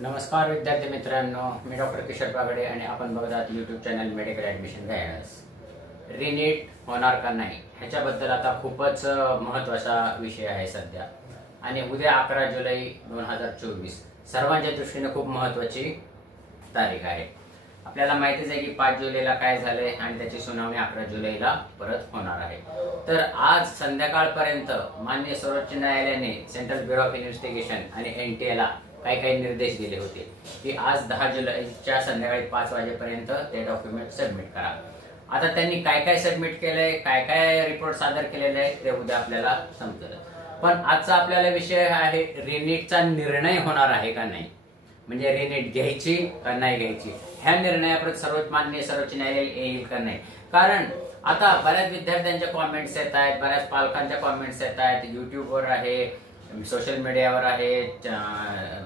नमस्कार विद्यार्थी मित्रांनो, मी डॉक्टर किशोर बागडे आणि आपण बघत आहात YouTube channel medical admission guidance. ReNEET होणार का नाही ह्याच्याबद्दल आता खूपच महत्त्वाचा विषय आहे सध्या आणि उद्या 11 जुलै 2024 सर्वांच्या दृष्टीने खूप महत्त्वाची तारीख आहे। आपल्याला माहितीच आहे की 5 जुलैला काय झाले आणि त्याची सुनावणी 11 जुलैला परत होणार आहे। तर आज संध्याकाळपर्यंत माननीय सर्वोच्च न्यायालयाने सेंट्रल ब्युरो ऑफ इन्व्हेस्टिगेशन आणि एनटीएला काही निर्देश दिले होते की आज 10 जुलैच्या संध्याकाळी 5 वाजेपर्यंत ते डॉक्युमेंट सबमिट करा। आता त्यांनी काय सबमिट केलंय, काय रिपोर्ट सादर केलेले आहे ते उद्या आपल्याला समजेल। पण आजचा आपल्याला विषय आहे रिनीटचा निर्णय होणार आहे का नाही, म्हणजे रिनीट घ्यायची का नाही घ्यायची, ह्या निर्णयाप्रत माननीय सर्वोच्च न्यायालय येईल का नाही। कारण आता बऱ्याच विद्यार्थ्यांच्या कॉमेंट्स येत आहेत, बऱ्याच पालकांच्या कॉमेंट्स येत आहेत, युट्यूबवर आहे, सोशल मीडियावर आहे,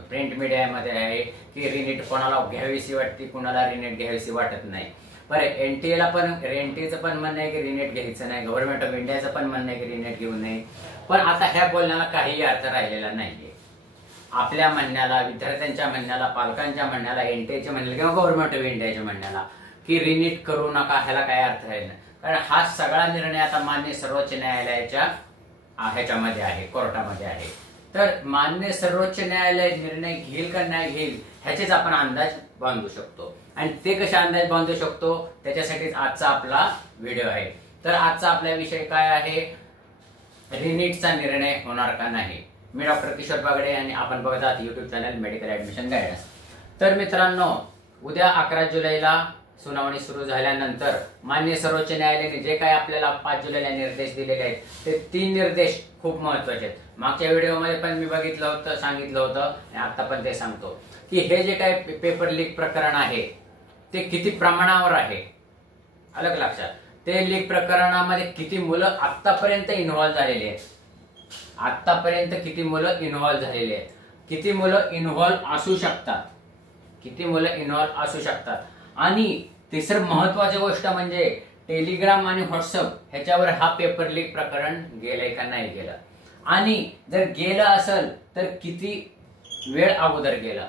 प्रिंट मीडियामध्ये आहे की रिनीट कोणाला घ्यावीशी वाटते, कोणाला रिनीट घ्यावीशी वाटत नाही। बरं, एनटीएला पण एनटीएचं पण म्हणणं आहे की रिनीट घ्यायचं नाही, गव्हर्नमेंट ऑफ इंडियाचं पण म्हणणं आहे की रिनीट घेऊ नये। पण आता ह्या बोलण्याला काही अर्थ राहिलेला नाहीये। आपल्या म्हणण्याला, विद्यार्थ्यांच्या म्हणण्याला, पालकांच्या म्हणण्याला, एनटीएच्या म्हणण्याला किंवा गव्हर्नमेंट ऑफ इंडियाच्या म्हणण्याला की रिनीट करू नका ह्याला काय अर्थ राहील नाही। कारण हा सगळा निर्णय आता माननीय सर्वोच्च न्यायालयाच्या ह्याच्यामध्ये आहे, कोर्टामध्ये आहे। तर माननीय सर्वोच्च न्यायालय निर्णय घेईल का नाही घेईल ह्याचेच आपण अंदाज बांधू शकतो आणि ते कसे अंदाज बांधू शकतो त्याच्यासाठीच आजचा आपला व्हिडिओ आहे। तर आजचा आपला विषय काय आहे, रिनीटचा निर्णय होणार का नाही। मी डॉक्टर किशोर बागडे आणि आपण बघत आहात YouTube channel medical admission guidance. तर मित्रांनो, उद्या 11 जुलैला सुनावणी सुरू झाल्यानंतर माननीय सर्वोच्च न्यायालयाने जे काही आपल्याला 5 जुलैला निर्देश दिलेले आहेत ते 3 निर्देश खूप महत्त्वाचे आहेत। मागच्या व्हिडिओमध्ये पण मी सांगितलं होतं आणि आता पण ते सांगतो की हे जे काही पेपर लीक प्रकरण आहे ते किती प्रमाणावर आहे, अलग लक्षात, ते लीक प्रकरणामध्ये किती मुलं आतापर्यंत इन्व्हॉल्व झालेली आहेत, आतापर्यंत किती मुलं इन्व्हॉल्व झालेली आहेत, किती मुलं इन्व्हॉल्व असू शकतात, किती मुलं इन्व्हॉल्व असू शकतात। आणि तिसरं महत्वाची गोष्ट म्हणजे टेलिग्राम आणि व्हॉट्सअप ह्याच्यावर हा पेपर लीक प्रकरण गेलंय का नाही गेलं, आणि जर गेलं असेल तर किती वेळ अगोदर गेलं,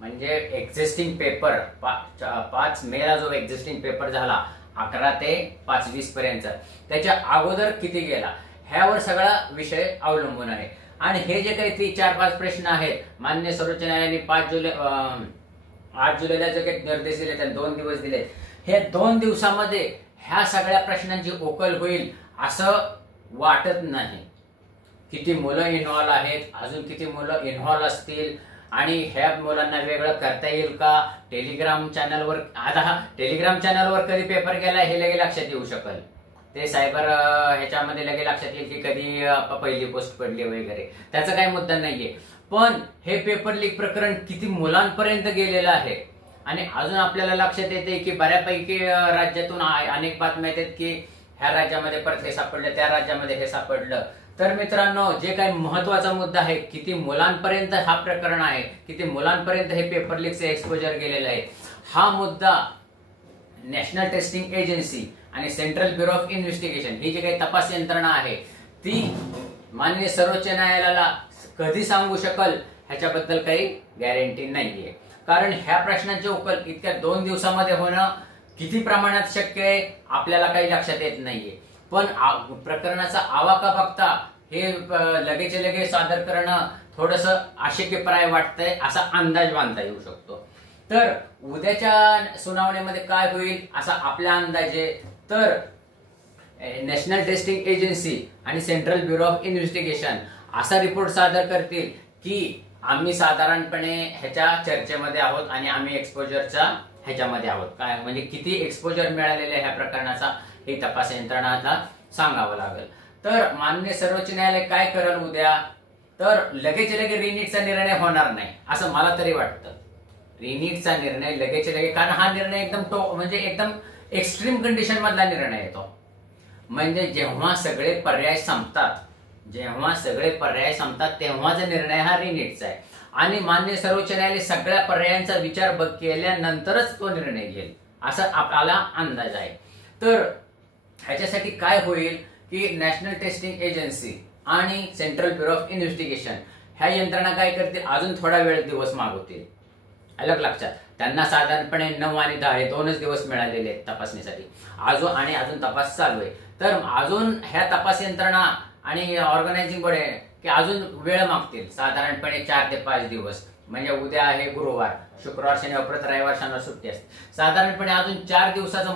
म्हणजे एक्झिस्टिंग पेपर 5 मेला जो एक्झिस्टिंग पेपर झाला 11 ते 5:20 पर्यंत, त्याच्या अगोदर किती गेला, ह्यावर सगळा विषय अवलंबून आहे। आणि हे जे काही 4-5 प्रश्न आहेत माननीय सर्वोच्च न्यायालयाने 8 जुलैला जे काही निर्देश दिले त्यात 2 दिवस दिले, हे 2 दिवसामध्ये ह्या सगळ्या प्रश्नांची उकल होईल असं वाटत नाही। किती मुलं इन्व्हॉल्व आहेत, अजून किती मुलं इन्व्हॉल्व असतील आणि ह्या मुलांना वेगळं करता येईल का, टेलिग्राम चॅनलवर, आता टेलिग्राम चॅनलवर कधी पेपर गेला हे लगे लक्षात येऊ शकेल, ते सायबर ह्याच्यामध्ये लगे लक्षात येईल की कधी पहिली पोस्ट पडली वगैरे, त्याचा काही मुद्दा नाहीये। पण हे पेपर लीक प्रकरण किती मुलांपर्यंत गेलेलं आहे आणि अजून आपल्याला लक्षात येते की बऱ्यापैकी राज्यातून अनेक बातम्या येतात की ह्या राज्यामध्ये परत हे सापडलं, त्या राज्यामध्ये हे सापडलं। तर मित्रांनो, जे काही महत्वाचा मुद्दा आहे, किती मुलांपर्यंत हा प्रकरण आहे, किती मुलांपर्यंत हे पेपर लीकचे एक्सपोजर गेलेलं आहे, हा मुद्दा नॅशनल टेस्टिंग एजन्सी आणि सेंट्रल ब्युरो ऑफ इन्व्हेस्टिगेशन ही जी काही तपास यंत्रणा आहे ती माननीय सर्वोच्च न्यायालयाला कधी सांगू शकेल ह्याच्याबद्दल काही गॅरंटी नाहीये। कारण ह्या प्रश्नांची उकल इतक्या 2 दिवसामध्ये होणं किती प्रमाणात शक्य आहे आपल्याला काही लक्षात येत नाहीये। पण प्रकरणाचा आवाका बघता हे लगेच सादर करणं थोडंसं अशक्यप्राय वाटतंय असा अंदाज बांधता येऊ शकतो। तर उद्याच्या सुनावणीमध्ये काय होईल असा आपला अंदाज आहे, तर नॅशनल टेस्टिंग एजन्सी आणि सेंट्रल ब्युरो ऑफ इन्व्हेस्टिगेशन असा रिपोर्ट सादर करतील की आम्ही साधारणपणे ह्याच्या चर्चेमध्ये आहोत आणि आम्ही एक्सपोजरच्या ह्याच्यामध्ये आहोत, काय म्हणजे किती एक्सपोजर मिळालेले ह्या प्रकरणाचा हे तपास यंत्रणाला सांगावं लागेल। तर माननीय सर्वोच्च न्यायालय काय करेल उद्या, तर लगेच रिनीटचा निर्णय होणार नाही असं मला तरी वाटतं। रिनीटचा निर्णय लगेच कारण हा निर्णय एकदम एक्स्ट्रीम कंडिशन मधला निर्णय येतो, म्हणजे जेव्हा सगळे पर्याय संपतात तेव्हाचा निर्णय हा रिनीटचा आहे आणि माननीय सर्वोच्च न्यायालय सगळ्या पर्यायांचा विचार केल्यानंतरच तो निर्णय घेईल असा आपल्याला अंदाज आहे। तर ह्याच्यासाठी काय होईल की नॅशनल टेस्टिंग एजन्सी आणि सेंट्रल ब्युरो ऑफ इन्व्हेस्टिगेशन ह्या यंत्रणा काय करतील, अजून थोडा वेळ दिवस मागवतील अलग लक्षात. त्यांना साधारणपणे 9 आणि 10 हे 2च दिवस मिळालेले आहेत तपासणीसाठी. अजून तपास चालू आहे. तर अजून ह्या तपास यंत्रणा आणि ऑर्गनायझिंग बॉडी की अजून वेळ मागतील, साधारणपणे 4 ते 5 दिवस. म्हणजे उद्या आहे गुरुवार, शुक्रवार, शनिवार, परत रविवार, शनिवार सुट्टी असते. साधारणपणे अजून 4 दिवसाचा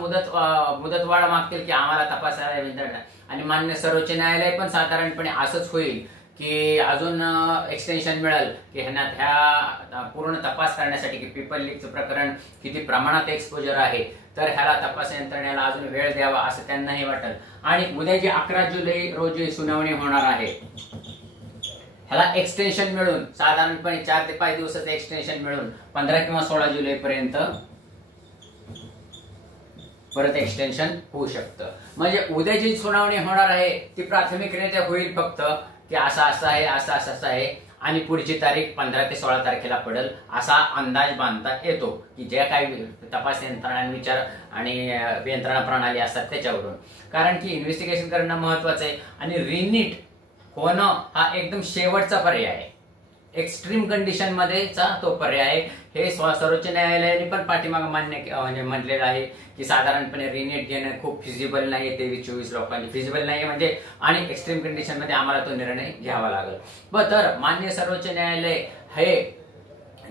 मुदतवाढ मागतील की आम्हाला तपासायला यंत्रणा. आणि मान्य सर्वोच्च न्यायालय पण साधारणपणे असंच होईल की अजून एक्सटेन्शन मिळेल की ह्या पूर्ण तपास करण्यासाठी की पीपल लीगचं प्रकरण किती प्रमाणात एक्सपोजर आहे, तर ह्याला तपास यंत्रणेला अजून वेळ द्यावा असं त्यांनाही वाटेल. आणि उद्या जी 11 जुलै रोजी सुनावणी होणार आहे, ह्याला एक्सटेन्शन मिळून साधारणपणे 4 ते 5 दिवसाचं एक्सटेन्शन मिळून 15 किंवा 16 जुलै पर्यंत परत एक्सटेन्शन होऊ शकतं. म्हणजे उद्या जी सुनावणी होणार आहे ती प्राथमिकरित्या होईल फक्त की असं आहे आणि पुढची तारीख 15 ते 16 तारखेला पडेल असा अंदाज बांधता येतो की ज्या काही तपास यंत्रणा विचार आणि यंत्रणा प्रणाली असतात त्याच्यावरून. कारण की इन्व्हेस्टिगेशन करणं महत्वाचं आहे आणि रिनीट होणं हा एकदम शेवटचा पर्याय आहे. एक्स्ट्रीम कंडिशन मध्येचा तो पर्याय. हे सर्वोच्च न्यायालयाने पण पाठीमागे म्हणजे म्हटलेलं आहे की साधारणपणे रिनेट घेणं खूप फिजिबल नाही, 23-24 लोकांची फिजिबल नाही म्हणजे, आणि एक्स्ट्रीम कंडिशन मध्ये आम्हाला तो निर्णय घ्यावा लागेल. तर मान्य सर्वोच्च न्यायालय हे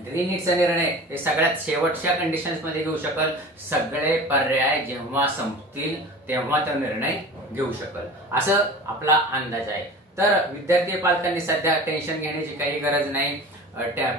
रिनीटचा निर्णय हे सगळ्यात शेवटच्या कंडिशन्स मध्ये घेऊ शकेल. सगळे पर्याय जेव्हा संपतील तेव्हा तो निर्णय घेऊ शकेल असं आपला अंदाज आहे. तर विद्यार्थी पालकांनी सध्या टेन्शन घेण्याची काही गरज नाही,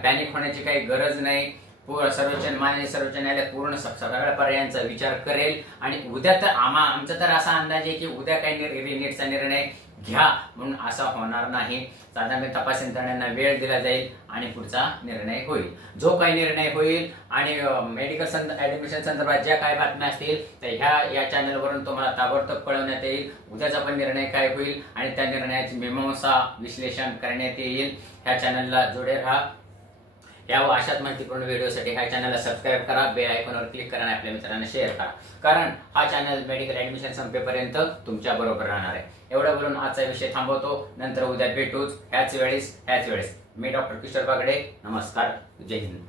पॅनिक होण्याची काही गरज नाही. माननीय सर्वोच्च न्यायालय पूर्ण सगळ्या पर्यायांचा विचार करेल आणि उद्या तर आमचा तर असा अंदाज आहे की उद्या काही रिनीटचा निर्णय घ्या म्हणून असा होणार नाही. साधारण तपास यंत्रणांना वेळ दिला जाईल आणि पुढचा निर्णय होईल. जो काही निर्णय होईल आणि मेडिकल ऍडमिशन संदर्भात ज्या काही बातम्या असतील तर या चॅनलवरून तुम्हाला ताबडतोब कळवण्यात येईल. उद्याचा पण निर्णय काय होईल आणि त्या निर्णयाची मीमांसा विश्लेषण करण्यात येईल. ह्या चॅनलला जोडे राहा. या व अशाच माहितीपूर्ण व्हिडिओसाठी ह्या चॅनलला सबस्क्राईब करा, बेल आयकॉनवर क्लिक करा आणि आपल्या मित्रांना शेअर करा. कारण हा चॅनल मेडिकल ऍडमिशन संपेपर्यंत तुमच्या बरोबर राहणार आहे. एवढं बोलून आजचा विषय थांबवतो. नंतर उद्या भेटूच ह्याच वेळेस. मी डॉक्टर किशोर बागडे. नमस्कार. जय हिंद.